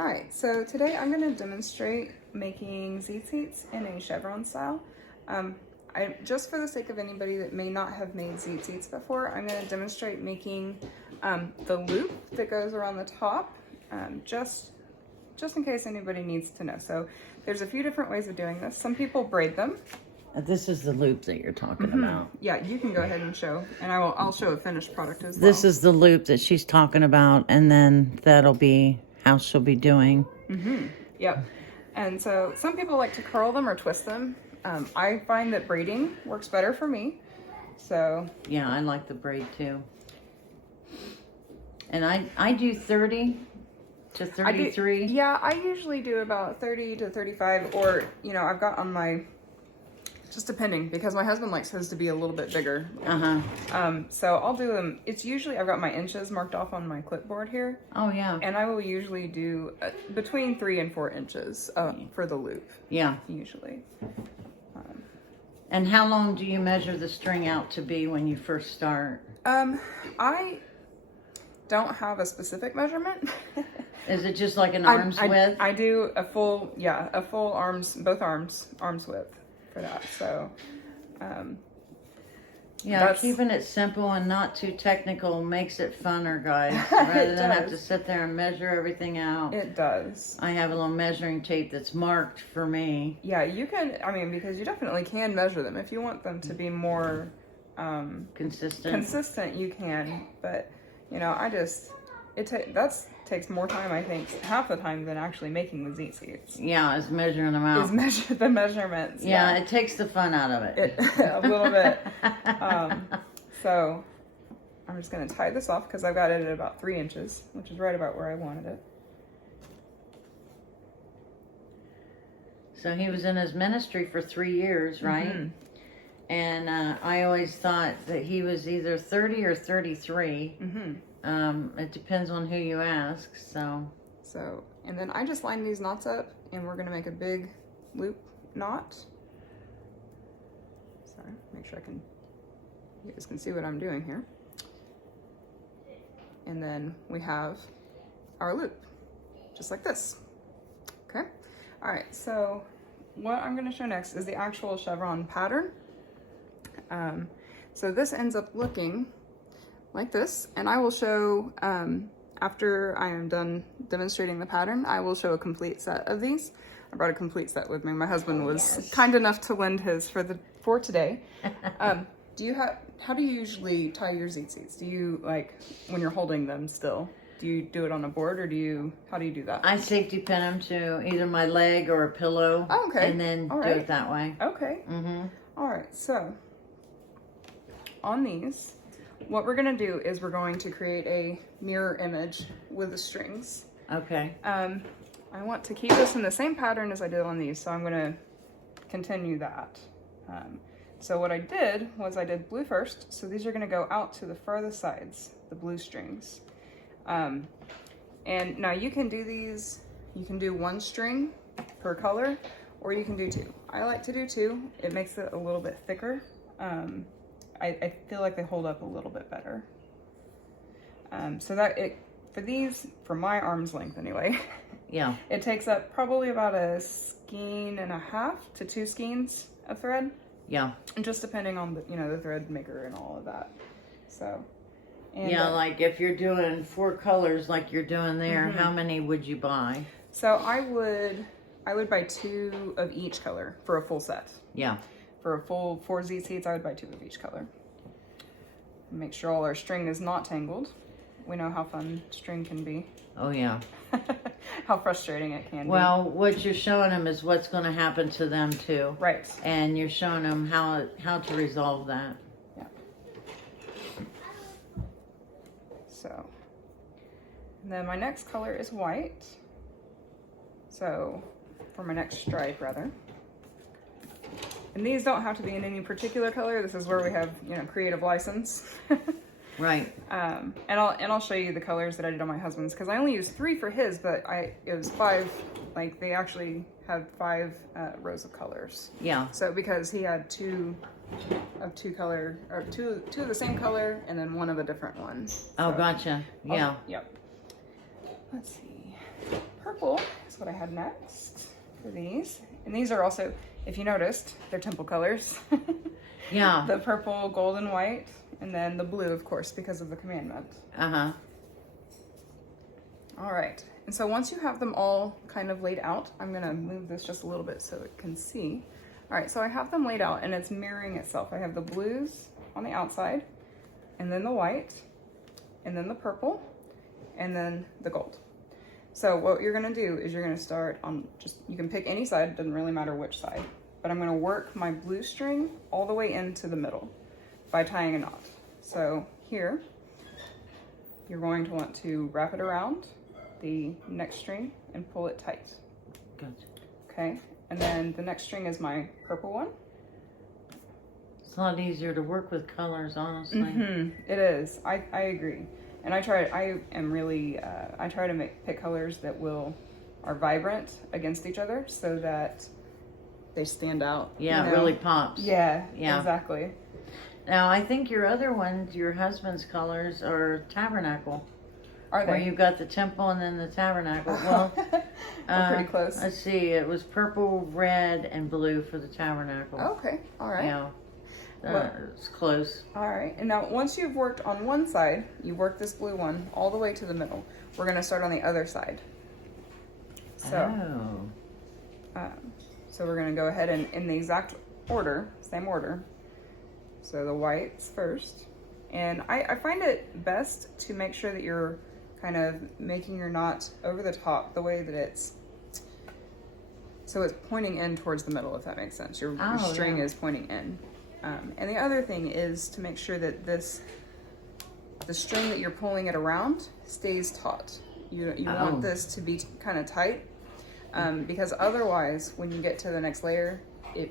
All right, so today I'm going to demonstrate making Tzitzits in a chevron style. Just for the sake of anybody that may not have made Tzitzits before, I'm going to demonstrate making the loop that goes around the top, just in case anybody needs to know. So there's a few different ways of doing this. Some people braid them. This is the loop that you're talking about. Yeah, you can go ahead and show, and I'll show a finished product as well. This is the loop that she's talking about, and then that'll be how she'll be doing. Yep. And so some people like to curl them or twist them. I find that braiding works better for me. So yeah, I like the braid too. And I do 30 to 33. I usually do about 30 to 35, or I've got on my, just depending, because my husband likes his to be a little bit bigger. So I'll do them. It's usually, I've got my inches marked off on my clipboard here. Oh yeah. And I will usually do between 3 and 4 inches for the loop. Yeah. Usually. And how long do you measure the string out to be when you first start? I don't have a specific measurement. Is it just like an arm's width? I do a full arms, both arms width for that. So, yeah, keeping it simple and not too technical makes it funner, guys. Rather than have to sit there and measure everything out. It does. I have a little measuring tape that's marked for me. Yeah, you can, because you definitely can measure them. If you want them to be more consistent, you can. But, that takes more time, I think, half the time than actually making the Tzitzits. Yeah, is measuring them out. Is measure the measurements. Yeah, it takes the fun out of it. A little bit. So I'm just going to tie this off because I've got it at about 3 inches, which is right about where I wanted it. So he was in his ministry for 3 years, right? And I always thought that he was either 30 or 33. It depends on who you ask. So, and then I just line these knots up, and we're going to make a big loop knot. Sorry, make sure you guys can see what I'm doing here. And then we have our loop, just like this. Okay. All right. So what I'm going to show next is the actual chevron pattern. So this ends up looking like this, and I will show, after I am done demonstrating the pattern, I will show a complete set of these. I brought a complete set with me. My husband was kind enough to lend his for today. How do you usually tie your Tzitzits? Do you, when you're holding them still, do you do it on a board, or how do you do that? I safety pin them to either my leg or a pillow. Oh, okay. And then do it that way. Okay. All right. So on these, what we're going to do is we're going to create a mirror image with the strings. Okay. I want to keep this in the same pattern as I did on these, so I'm going to continue that. So what I did was I did blue first, so these are going to go out to the farthest sides, the blue strings. And now you can do these, you can do 1 string per color, or you can do 2. I like to do 2. It makes it a little bit thicker. I feel like they hold up a little bit better. For these, for my arm's length anyway, yeah, it takes up probably about a skein and a half to 2 skeins of thread. Yeah. And just depending on the thread maker and all of that. So. And, yeah, like if you're doing 4 colors like you're doing there, how many would you buy? So I would buy 2 of each color for a full set. Yeah. For a full 4 Tzitzits, I would buy 2 of each color. Make sure all our string is not tangled. We know how fun string can be. Oh yeah. How frustrating it can be. Well, what you're showing them is what's going to happen to them too. Right. And you're showing them how to resolve that. Yeah. So, and then my next color is white. So, for my next stripe rather. And these don't have to be in any particular color. This is where we have, creative license. Right. And I'll show you the colors that I did on my husband's, because I only used 3 for his, but it was 5. They actually have 5 rows of colors. Yeah. So because he had 2 of 2 color, or two of the same color, and then 1 of a different one. Oh, so, gotcha. Yeah. Yep. Let's see. purple is what I had next for these. And these are also, if you noticed, they're temple colors. Yeah. The purple, gold, and white, and then the blue, of course, because of the commandment. Uh-huh. All right. And so once you have them all kind of laid out, I'm going to move this just a little bit so it can see. All right, so I have them laid out, and it's mirroring itself. I have the blues on the outside, and then the white, and then the purple, and then the gold. So what you're going to do is you're going to start on you can pick any side, doesn't really matter which side, but I'm going to work my blue string all the way into the middle by tying a knot. So here, you're going to want to wrap it around the next string and pull it tight. Good. Okay, and then the next string is my purple one. It's a lot easier to work with colors, honestly. It is. I agree. And I try to pick colors that are vibrant against each other so that they stand out. Yeah, it really pops. Yeah, yeah, exactly. Now, I think your other ones, your husband's colors, are tabernacle. Are they? Where you've got the temple and then the tabernacle. Well, we're pretty close. Let's see. It was purple, red, and blue for the tabernacle. Okay, all right. Yeah, it's close. All right, and now once you've worked on one side, you work this blue one all the way to the middle. We're going to start on the other side. So, so we're going to go ahead and in the exact order, same order. So the whites first. And I find it best to make sure that you're kind of making your knot over the top the way that it's pointing in towards the middle, if that makes sense. Your string is pointing in. And the other thing is to make sure that the string that you're pulling it around stays taut. You want this to be kind of tight, because otherwise when you get to the next layer,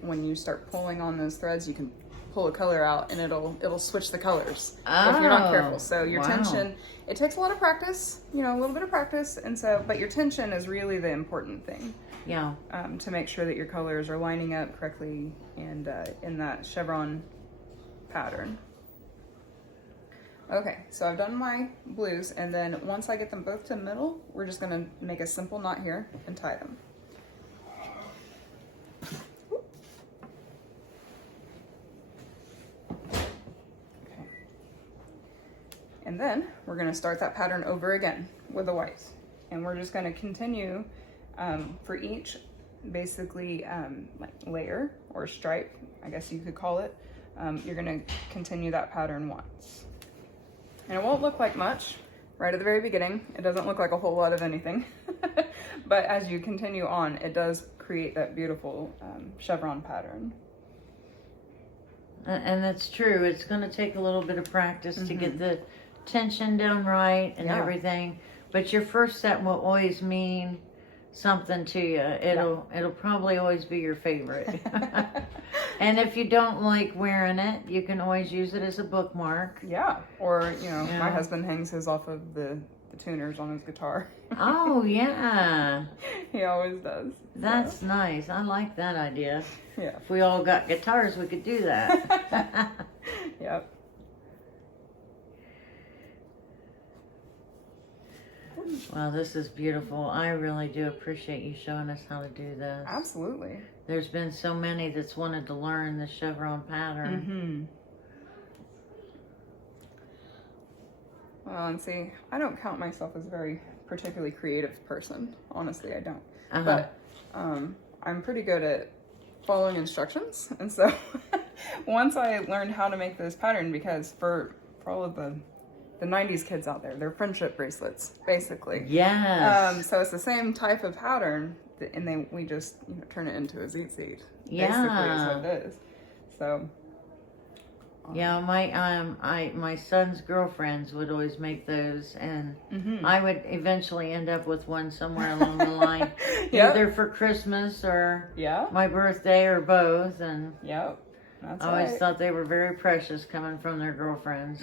when you start pulling on those threads, you can pull a color out and it'll switch the colors if you're not careful. So your tension, it takes a lot of practice, a little bit of practice, but your tension is really the important thing. Yeah. To make sure that your colors are lining up correctly and in that chevron pattern. Okay, so I've done my blues, and then once I get them both to the middle, we're just gonna make a simple knot here and tie them. Okay. And then we're gonna start that pattern over again with the white. And we're just gonna continue for each basically like layer or stripe, I guess you could call it. You're gonna continue that pattern once. And it won't look like much right at the very beginning. It doesn't look like a whole lot of anything. But as you continue on, it does create that beautiful chevron pattern. And that's true. It's going to take a little bit of practice to get the tension down right and everything. But your first set will always mean something to you. It'll probably always be your favorite. And if you don't like wearing it, you can always use it as a bookmark. Yeah. Or, my husband hangs his off of the tuners on his guitar. Oh, yeah. He always does. That's nice. I like that idea. Yeah. If we all got guitars, we could do that. Yep. Wow, this is beautiful. I really do appreciate you showing us how to do this. Absolutely. There's been so many that's wanted to learn the chevron pattern. Well, and see, I don't count myself as a very particularly creative person. Honestly, I don't. But I'm pretty good at following instructions. And so once I learned how to make this pattern, because for all of the 90s kids out there, they're friendship bracelets, basically. Yes. So it's the same type of pattern, and we just turn it into a tzitzit. Yeah. Basically is what it is. So. Yeah, my son's girlfriends would always make those, and I would eventually end up with one somewhere along the line, either for Christmas or my birthday or both. And that's I always thought they were very precious coming from their girlfriends.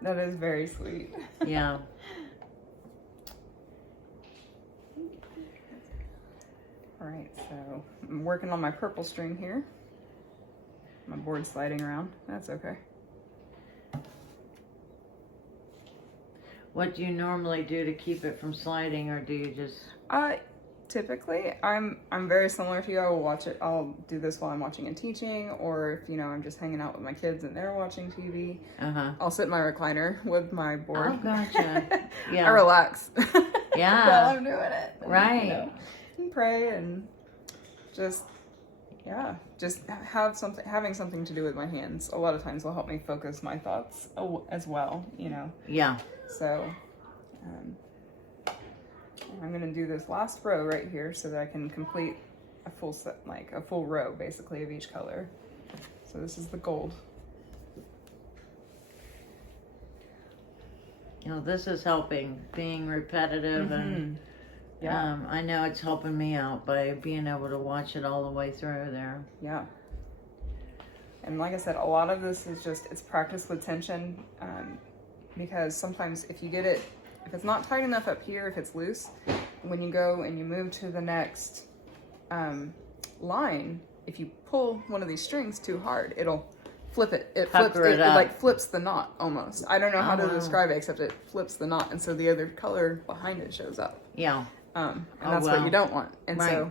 That is very sweet. Yeah. All right, so I'm working on my purple string here. My board's sliding around. That's okay. What do you normally do to keep it from sliding, or do you just... typically, I'm very similar to you. I will watch it. I'll do this while I'm watching and teaching, or if I'm just hanging out with my kids and they're watching TV. I'll sit in my recliner with my board. Oh, gotcha. Yeah. I relax. Yeah. While I'm doing it. And, Right. And pray and just having something to do with my hands. A lot of times will help me focus my thoughts as well. Yeah. So. I'm going to do this last row right here so that I can complete a full set, like a full row basically of each color. So this is the gold. This is helping, being repetitive, and I know it's helping me out by being able to watch it all the way through there. Yeah. And like I said, a lot of this is it's practice with tension, because sometimes if it's not tight enough up here, if it's loose, when you go and you move to the next line, if you pull one of these strings too hard, it'll flip it. It like flips the knot almost. I don't know how to describe it, except it flips the knot, and so the other color behind it shows up. Yeah. And that's what you don't want. And so,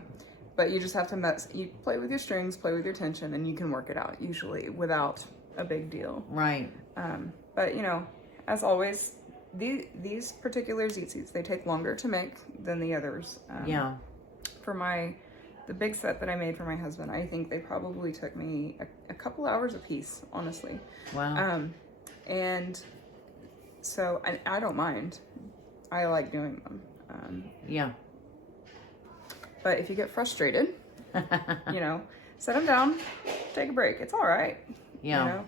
but you just have to you play with your strings, play with your tension, and you can work it out usually without a big deal. Right. But as always, these particular tzitzits, they take longer to make than the others. For the big set that I made for my husband, I think they probably took me a couple hours a piece, honestly. Wow. And so I don't mind. I like doing them. Yeah. But if you get frustrated, set them down, take a break. It's all right. Yeah.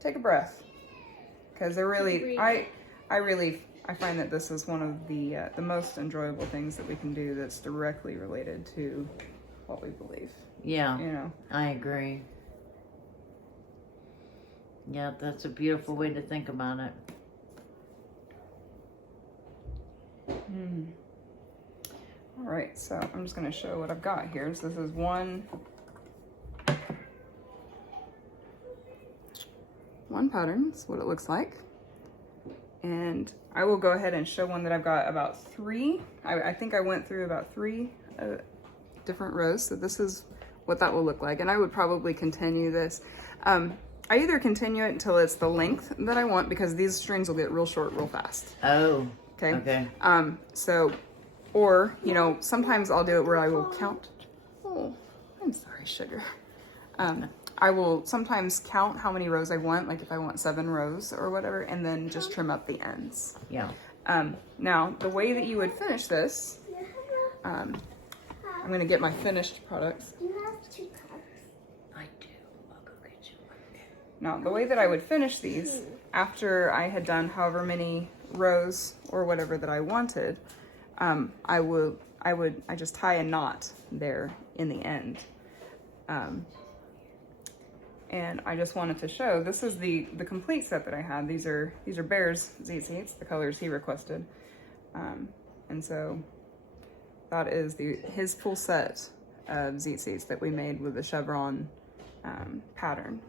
Take a breath, because they're really. I find that this is one of the most enjoyable things that we can do that's directly related to what we believe. Yeah. I agree. Yeah, that's a beautiful way to think about it. All right, so I'm just going to show what I've got here. So this is one pattern. That's what it looks like. And I will go ahead and show one that I've got about 3. I think I went through about 3 different rows. So this is what that will look like. And I would probably continue this. I either continue it until it's the length that I want, because these strings will get real short real fast. Oh. Okay. Or, sometimes I'll do it where I will count. Oh, I'm sorry, sugar. I will sometimes count how many rows I want, like if I want 7 rows or whatever, and then just trim up the ends. Yeah. Now, the way that you would finish this, I'm going to get my finished products. You have 2 cups. I do. I'll go get you one. Now, the way that I would finish these, after I had done however many rows or whatever that I wanted, I just tie a knot there in the end. And I just wanted to show, this is the complete set that I had. These are Bear's tzitzits, the colors he requested. And so that is his full set of tzitzits that we made with the chevron pattern.